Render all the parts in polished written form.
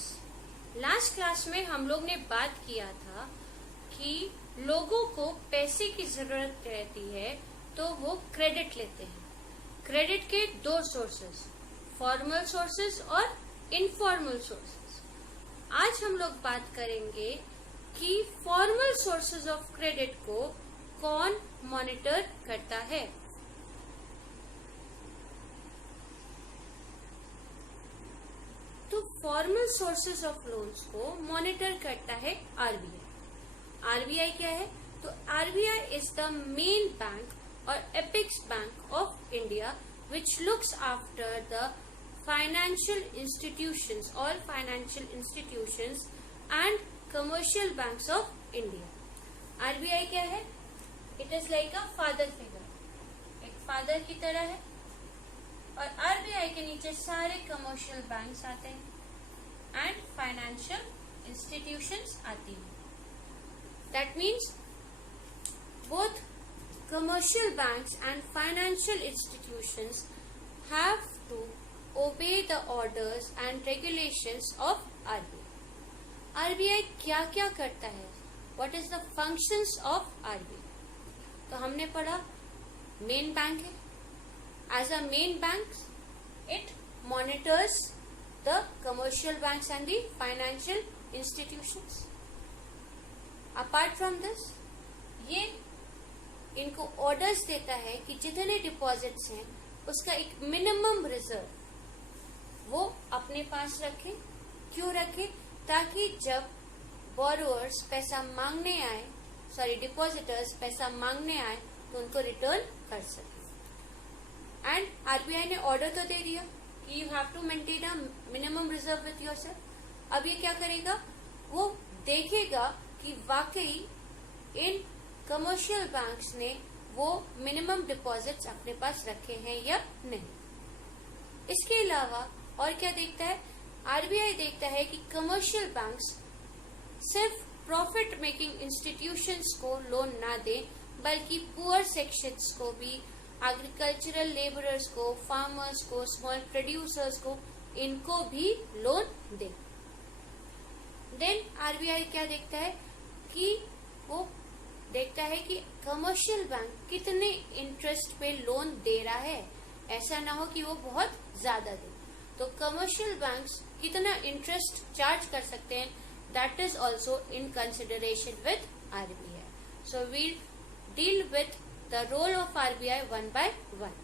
Students, last class में हम लोग ने बात किया था कि लोगों को पैसे की जरूरत रहती है तो वो क्रेडिट लेते हैं। क्रेडिट के दो सोर्सेस, फॉर्मल सोर्सेस और इनफॉर्मल सोर्सेस। आज हम लोग बात करेंगे कि फॉर्मल सोर्सेस ऑफ क्रेडिट को कौन मॉनिटर करता है। तो फॉर्मल सोर्सेस ऑफ लोन्स को मॉनिटर करता है आरबीआई। आरबीआई क्या है? तो RBI is the main bank और apex bank of India which looks after the financial institutions, all financial institutions and commercial banks of India. RBI क्या है? It is like a father figure, एक father की तरह है और RBI के नीचे सारे कमर्शियल बैंक्स आते हैं एंड फाइनेंशियल इंस्टीट्यूशंस आती हैं। That means both commercial banks and financial institutions have to obey the orders and regulations of RBI. RBI क्या क्या करता है? What is the functions of RBI? तो हमने पढ़ा मेन बैंक है. As a main bank, it monitors the commercial banks and the financial institutions. Apart from this, ये इनको ऑर्डर्स देता है कि जितने डिपॉजिट्स हैं उसका एक मिनिमम रिजर्व वो अपने पास रखें। क्यों रखें? ताकि जब बोरोअर्स पैसा मांगने आए, डिपॉजिटर्स पैसा मांगने आए तो उनको रिटर्न कर सके। एंड आरबीआई ने ऑर्डर तो दे दिया कि you have to maintain a minimum reserve with yourself. अब ये क्या करेगा? वो देखेगा कि वाकई इन कमर्शियल बैंक्स ने वो मिनिमम डिपॉजिट्स अपने पास रखे हैं या नहीं। इसके अलावा और क्या देखता है? आरबीआई देखता है कि कमर्शियल बैंक्स सिर्फ प्रॉफिट मेकिंग इंस्टीट्यूशंस को लोन ना दें, बल्कि पुअर सेक्शंस को भी, एग्रीकल्चरल लेबरर्स को, फार्मर्स को, स्मॉल प्रोड्यूसर्स को, इनको भी लोन दें। देन आरबीआई क्या देखता है कि वो देखता है कि कमर्शियल बैंक कितने इंटरेस्ट पे लोन दे रहा है। ऐसा ना हो कि वो बहुत ज्यादा दे। तो कमर्शियल बैंक्स कितना इंटरेस्ट चार्ज कर सकते हैं, that is also in consideration with RBI. So we'll deal with the role of RBI one by one.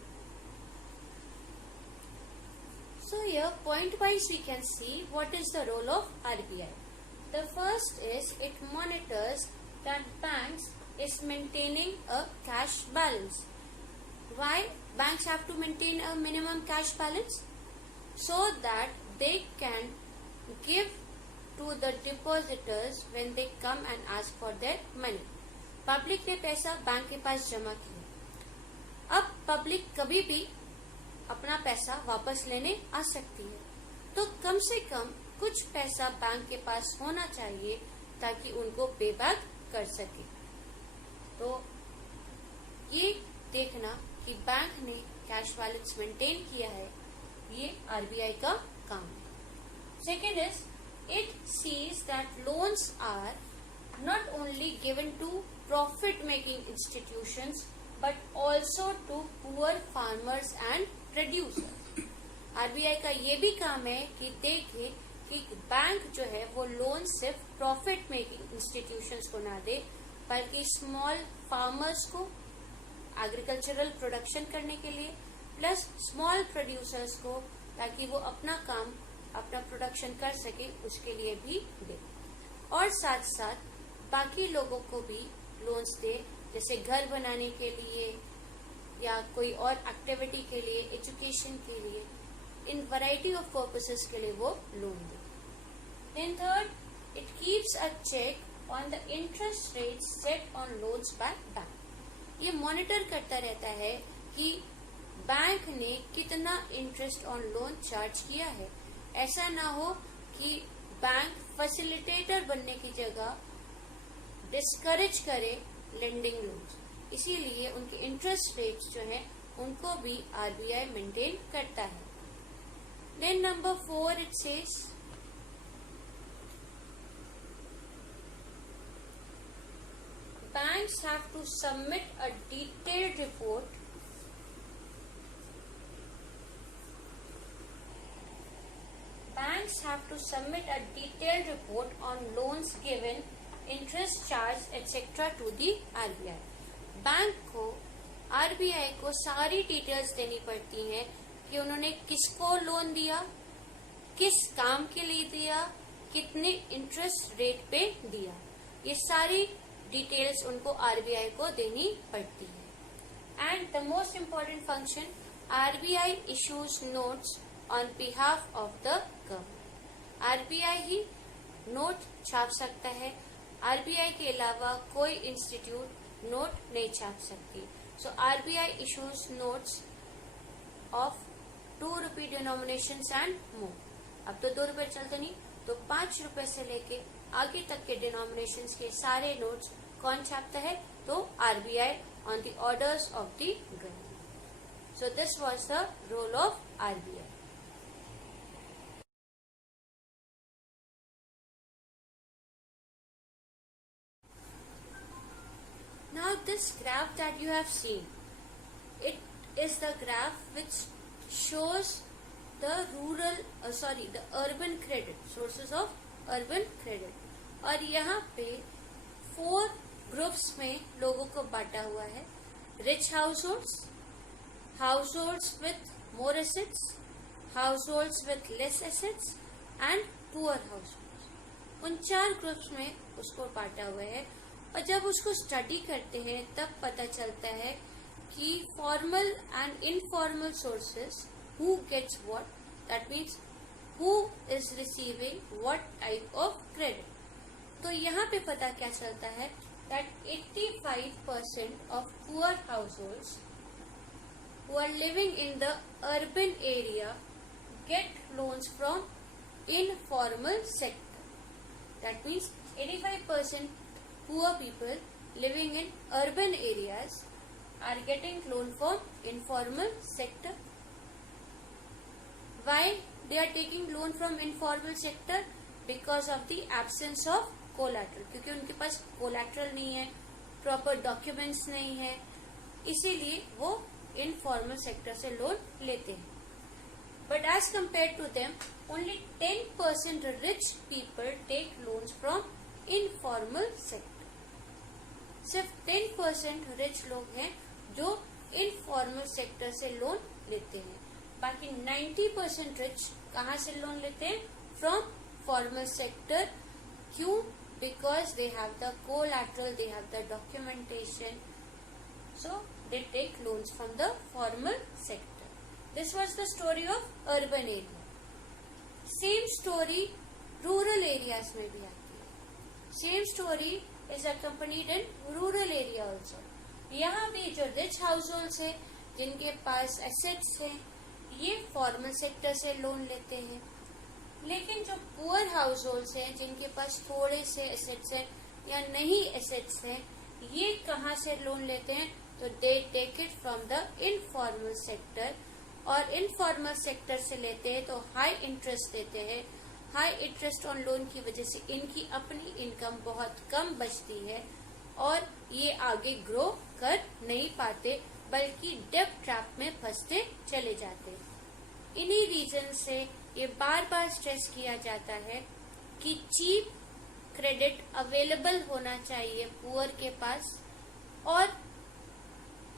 So here point wise we can see what is the role of RBI. The first is it monitors that banks is maintaining a cash balance. Why banks have to maintain a minimum cash balance? So that they can give to the depositors when they come and ask for their money. Public ने पैसा bank के पास जमा किया। अब public कभी भी अपना पैसा वापस लेने आ सकती है, तो कम से कम कुछ पैसा बैंक के पास होना चाहिए ताकि उनको पे बैक कर सके। तो ये देखना कि बैंक ने कैश बैलेंस मेंटेन किया है, ये आरबीआई का काम है। Second is it sees that loans are not only given to profit making institutions but also to poor farmers and producers. RBI का ये भी काम है कि देखे कि बैंक जो है वो लोन सिर्फ प्रॉफिट मेकिंग इंस्टीट्यूशंस को ना दे, बल्कि स्मॉल फार्मर्स को एग्रीकल्चरल प्रोडक्शन करने के लिए, प्लस स्मॉल प्रोड्यूसर्स को, ताकि वो अपना काम, अपना प्रोडक्शन कर सके, उसके लिए भी दे। और साथ साथ बाकी लोगों को भी लोन्स दे, जैसे घर बनाने के लिए या कोई और एक्टिविटी के लिए, एजुकेशन के लिए, इन वैरायटी ऑफ पर्पसेस के लिए वो लोन दे। Then third, it keeps a check on the interest rates set on loans by bank. ये मॉनिटर करता रहता है कि बैंक ने कितना इंटरेस्ट ऑन लोन चार्ज किया है। ऐसा ना हो कि बैंक फैसिलिटेटर बनने की जगह डिस्करेज करे लेंडिंग लोन्स, इसीलिए उनके इंटरेस्ट रेट्स जो है उनको भी आरबीआई मेंटेन करता है। Then number 4 it says banks have to submit a detailed report on loans given, interest charge etc. to the RBI. Bank को RBI को सारी डिटेल्स देनी पड़ती हैं कि उन्होंने किसको लोन दिया, किस काम के लिए दिया, कितने इंटरेस्ट रेट पे दिया, ये सारी डिटेल्स उनको RBI को देनी पड़ती है. And the most important function, RBI issues notes on behalf of the government. RBI he note छाप सकता है, RBI के अलावा कोई इंस्टीट्यूट नोट नहीं छाप सकती. सो RBI issues notes of 2 rupee denominations and more. अब तो 2 रुपए चलते नहीं, तो 5 रुपए से लेके आगे तक के डिनोमिनेशंस के सारे नोट्स कौन छापता है? तो RBI on the orders of the government. So this was the role of RBI. Now this graph that you have seen, it is the graph which shows the urban credit, sources of urban credit. और यहाँ पे 4 groups में लोगों को बांटा हुआ है. Rich households, households with more assets, households with less assets and poor households. उन 4 ग्रुप्स में उसको बांटा हुआ है. और जब उसको स्टडी करते हैं तब पता चलता है कि formal and informal sources, who gets what, that means who is receiving what type of credit. तो यहाँ पे पता क्या चलता है that 85% of poor households who are living in the urban area get loans from informal sector. That means 85% poor people living in urban areas are getting loan from informal sector. Why they are taking loan from informal sector? Because of the absence of collateral. क्योंकि उनके पास collateral नहीं है, proper documents नहीं है, इसीलिए वो informal sector से loan लेते हैं. But as compare to them only 10% rich people take loans from informal sector. सिर्फ 10% रिच लोग हैं जो इनफॉर्मल सेक्टर से लोन लेते हैं. बाकी 90% रिच कहाँ से लोन लेते हैं? From formal sector. क्यों? Because they have the collateral, they have the documentation, so they take loans from the formal sector. This was the story of urban area. Same story rural areas में भी आती है. Same story is accompanied in rural area also. यहाँ भी जो rich households है, जिनके पास assets हैं, ये formal sector से लोन लेते हैं. लेकिन जो पुअर हाउस होल्ड्स हैं, जिनके पास थोड़े से एसेट्स हैं या नहीं एसेट्स हैं, ये कहाँ से लोन लेते हैं? तो they take it from the informal sector. और इनफॉर्मल सेक्टर से लेते हैं तो हाई इंटरेस्ट देते हैं. हाई इंटरेस्ट ऑन लोन की वजह से इनकी अपनी इनकम बहुत कम बचती है और ये आगे ग्रो कर नहीं पाते, बल्कि डेब्ट ट्रैप में फंसते चले जाते. इन्हीं रीजन से ये बार बार स्ट्रेस किया जाता है कि चीप क्रेडिट अवेलेबल होना चाहिए पुअर के पास और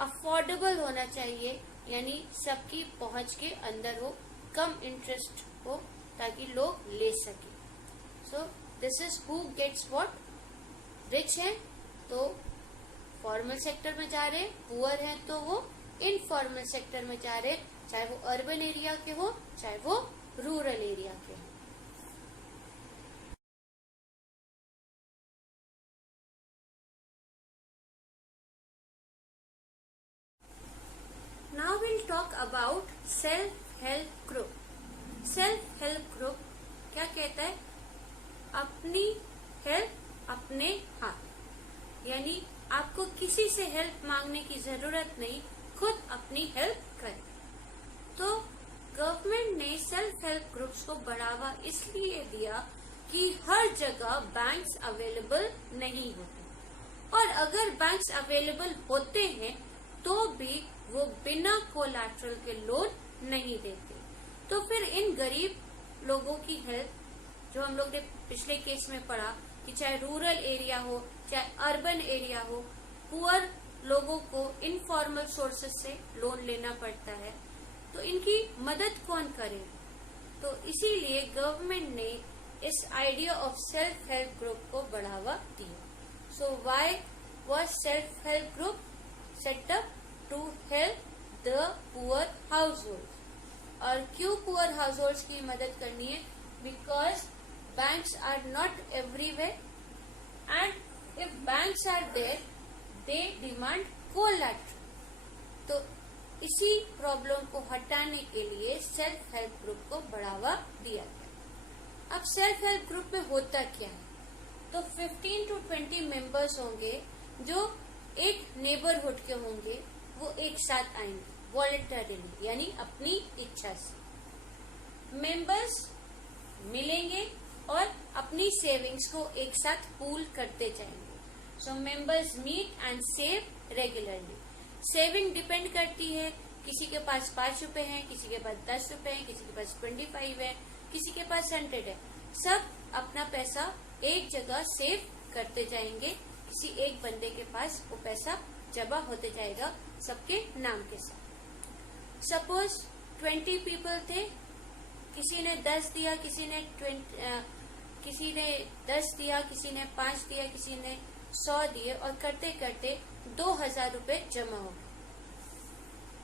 अफोर्डेबल होना चाहिए, यानी सबकी पहुंच के अंदर हो, कम इंटरेस्ट हो, ताकि लोग ले सके. So this is who gets what. Rich है तो फॉर्मल सेक्टर में जा रहे, पुअर है तो वो इनफॉर्मल सेक्टर में जा रहे, चाहे वो अर्बन एरिया के हो चाहे वो रूरल एरिया के हो. Now we'll talk about self-help group. Self-help group क्या कहता है? अपनी हेल्प अपने हाथ. यानी आपको किसी से हेल्प मांगने की जरूरत नहीं, खुद अपनी हेल्प करें. तो गवर्नमेंट ने सेल्फ हेल्प ग्रुप्स को बढ़ावा इसलिए दिया कि हर जगह बैंक्स अवेलेबल नहीं होते. और अगर बैंक्स अवेलेबल होते हैं तो भी वो बिना कोलैटरल के लोन नहीं देते। तो फिर इन गरीब लोगों की हेल्प, जो हम लोग ने पिछले केस में पढ़ा कि चाहे रूरल एरिया हो चाहे अर्बन एरिया हो, पुअर लोगों को इनफॉर्मल सोर्सेस से लोन लेना पड़ता है, तो इनकी मदद कौन करे? तो इसीलिए गवर्नमेंट ने इस idea of self help group को बढ़ावा दिया। So why was self help group set up? To help the poor household. और क्यों पुअर हाउसहोल्ड्स की मदद करनी है? Because banks are not everywhere and if banks are there they demand collateral. तो इसी प्रॉब्लम को हटाने के लिए सेल्फ हेल्प ग्रुप को बढ़ावा दिया गया। अब सेल्फ हेल्प ग्रुप में होता क्या है? तो 15 to 20 मेंबर्स होंगे जो एक नेबरहुड के होंगे, वो एक साथ आएंगे वॉलंटरीली, यानी अपनी इच्छा से। मेंबर्स मिलेंगे और अपनी सेविंग्स को एक साथ पूल करते जाएंगे। So members meet and save regularly. Saving depend करती है, किसी के पास 5 रुपए है, किसी के पास 10 रुपए है, किसी के पास 25 है, किसी के पास 100 है। सब अपना पैसा एक जगह सेव करते जाएंगे, किसी एक बंदे के पास वो पैसा जमा होते जाएगा सबके नाम के साथ। सपोज 20 पीपल थे, किसी ने 10 दिया, किसी ने 10 दिया, किसी ने 5 दिया, किसी ने 100 दिए, और करते करते 2000 रुपए जमा हो गए।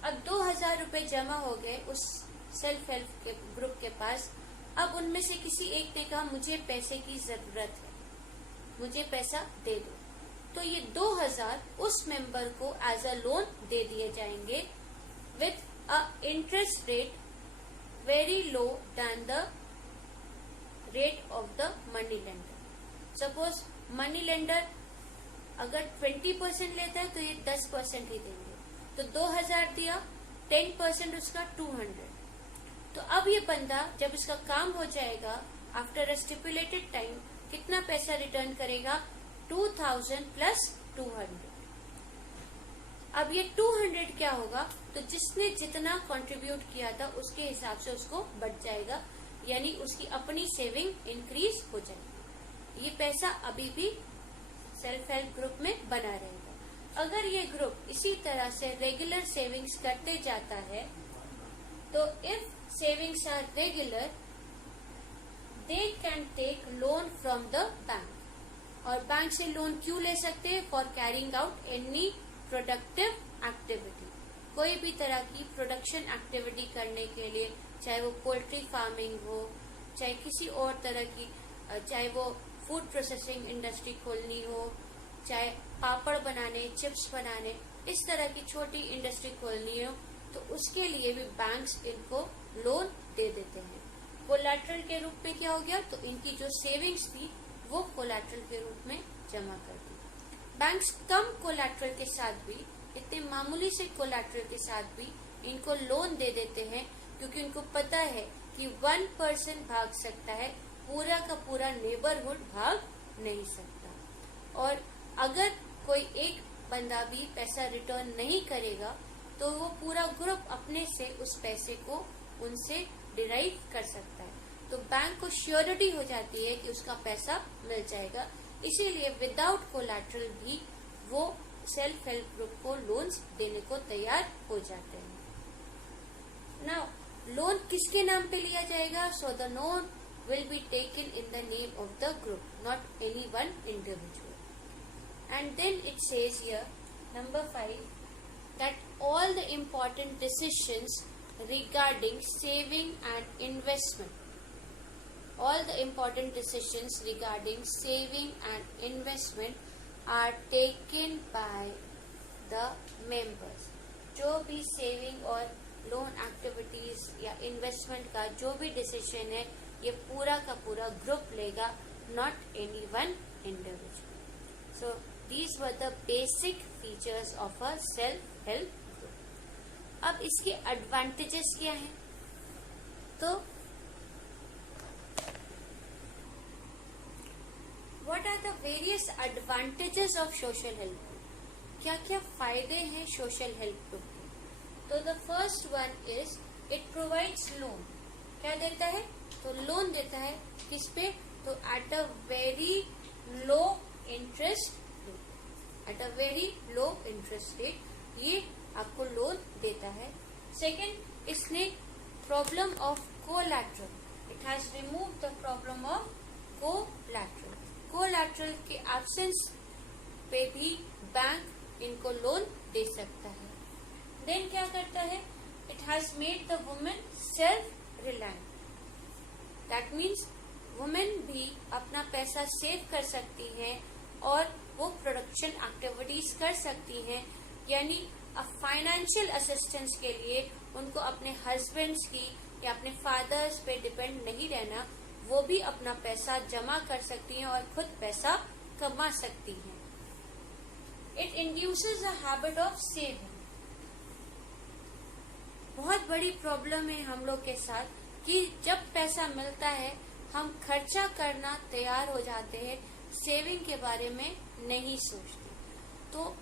अब 2000 रुपए जमा हो गए उस सेल्फ हेल्प के ग्रुप के पास। अब उनमें से किसी एक ने कहा मुझे पैसे की जरूरत है, मुझे पैसा दे दो। तो ये 2000 उस मेंबर को एज अ लोन दे दिए जाएंगे with a interest rate very low than the rate of the money lender. Suppose money lender अगर 20% लेता है तो ये 10% ही देंगे। तो 2000 दिया, 10% उसका 200। तो अब ये बंदा जब इसका काम हो जाएगा आफ्टर अ स्टिपुलेटेड टाइम कितना पैसा रिटर्न करेगा? 2000 प्लस 200। अब ये 200 क्या होगा? तो जिसने जितना कंट्रीब्यूट किया था उसके हिसाब से उसको बढ़ जाएगा, यानी उसकी अपनी सेविंग इंक्रीज हो जाएगी। ये पैसा अभी भी सेल्फ हेल्प ग्रुप में बना रहेगा। अगर ये ग्रुप इसी तरह से रेगुलर सेविंग्स करते जाता है, तो if savings are regular they can take loan from the bank. और बैंक से लोन क्यों ले सकते हैं? For carrying out any productive activity. कोई भी तरह की प्रोडक्शन एक्टिविटी करने के लिए, चाहे वो पोल्ट्री फार्मिंग हो, चाहे किसी और तरह की, चाहे वो फूड प्रोसेसिंग इंडस्ट्री खोलनी हो, चाहे पापड़ बनाने, चिप्स बनाने, इस तरह की छोटी इंडस्ट्री खोलनी हो, तो उसके लिए भी बैंक्स इनको लोन दे देते हैं। कोलैटरल के रूप में क्या हो गया? तो इनकी जो सेविंग्स थी वो कोलैटरल के रूप में जमा कर दी। बैंक्स कम कोलैटरल के साथ भी, इतने मामूली से कोलैटरल के साथ भी इनको लोन दे देते हैं, क्योंकि उनको पता है कि 1% भाग सकता है, पूरा का पूरा नेबरहुड भाग नहीं सकता। और अगर कोई एक बंदा भी पैसा रिटर्न नहीं करेगा तो वो पूरा ग्रुप अपने से उस पैसे को उनसे डिराइव कर सकता है। तो बैंक को श्योरिटी हो जाती है कि उसका पैसा मिल जाएगा। इसीलिए विदाउट कोलैटरल भी वो सेल्फ हेल्प ग्रुप को लोन्स देने को तैयार हो जाते हैं। नाउ लोन किसके नाम पे लिया जाएगा? So the loan will be taken in the name of the group, not any one individual. And then it says here, number 5, that all the important decisions regarding saving and investment, all the important decisions regarding saving and investment are taken by the members. जो भी saving और loan activities या investment का जो भी decision है, ये पूरा का पूरा ग्रुप लेगा, not any one individual. So these were the basic features of a self help group. अब इसके एडवांटेजेस क्या हैं? तो what what are the various advantages of social help group? क्या क्या फायदे हैं सोशल हेल्प ग्रुप के? तो the first one is it provides loan. क्या देता है? तो लोन देता है. किस पे? तो at a very low interest rate. At a very low interest rate ये आपको लोन देता है. सेकेंड, इसने problem of collateral. It has remove the problem of collateral. Collateral के एब्सेंस पे भी बैंक इनको लोन दे सकता है. देन क्या करता है? It has made the women self reliant. That means women भी अपना पैसा सेव कर सकती हैं और वो प्रोडक्शन एक्टिविटीज कर सकती हैं. यानी फाइनेंशियल असिस्टेंस के लिए उनको अपने हस्बैंड्स की या अपने फादर्स पे डिपेंड नहीं रहना. वो भी अपना पैसा जमा कर सकती हैं और खुद पैसा कमा सकती हैं. It induces a habit of saving. बहुत बड़ी प्रॉब्लम है हम लोग के साथ कि जब पैसा मिलता है हम खर्चा करना तैयार हो जाते हैं, सेविंग के बारे में नहीं सोचते. तो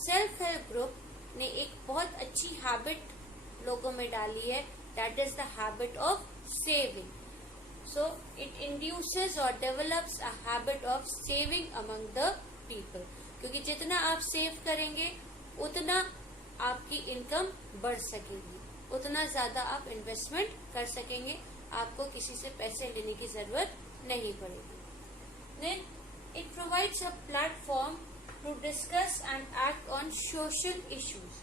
सेल्फ हेल्प ग्रुप ने एक बहुत अच्छी हैबिट लोगों में डाली है. That is the habit of saving. So it induces और develops a habit of saving among the people. क्योंकि जितना आप सेव करेंगे उतना आपकी इनकम बढ़ सकेगी, उतना ज्यादा आप इन्वेस्टमेंट कर सकेंगे. आपको किसी से पैसे लेने की जरूरत नहीं पड़ेगी. Then it provides a platform to discuss and act on social issues.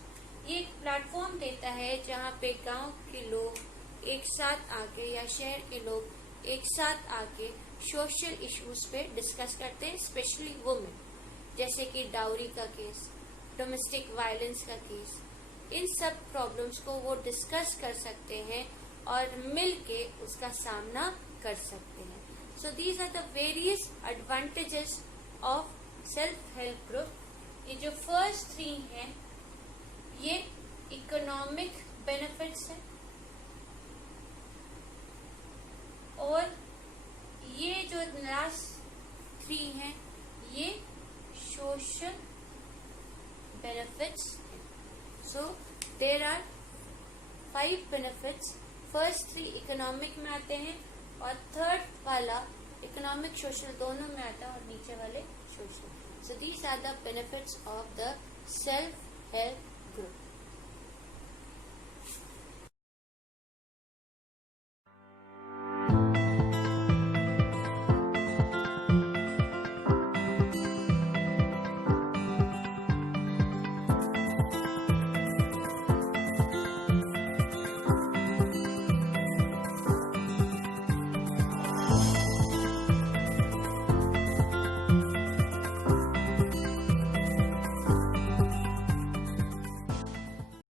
ये एक प्लेटफॉर्म देता है जहाँ पे गांव के लोग एक साथ आके या शहर के लोग एक साथ आके सोशल इश्यूज पे डिस्कस करते हैं. स्पेशली वुमेन, जैसे कि डाउरी का केस, डोमेस्टिक वायलेंस का केस, इन सब प्रॉब्लम्स को वो डिस्कस कर सकते हैं और मिल के उसका सामना कर सकते हैं. So these are the various advantages of self help group. ये जो फर्स्ट 3 हैं ये इकोनॉमिक बेनिफिट्स हैं और ये जो लास्ट 3 हैं ये सोशल बेनिफिट्स हैं. So there are 5 benefits. First 3 economic में आते हैं और थर्ड वाला इकोनॉमिक सोशल दोनों में आता है और नीचे वाले social. So these are the benefits of the self help group.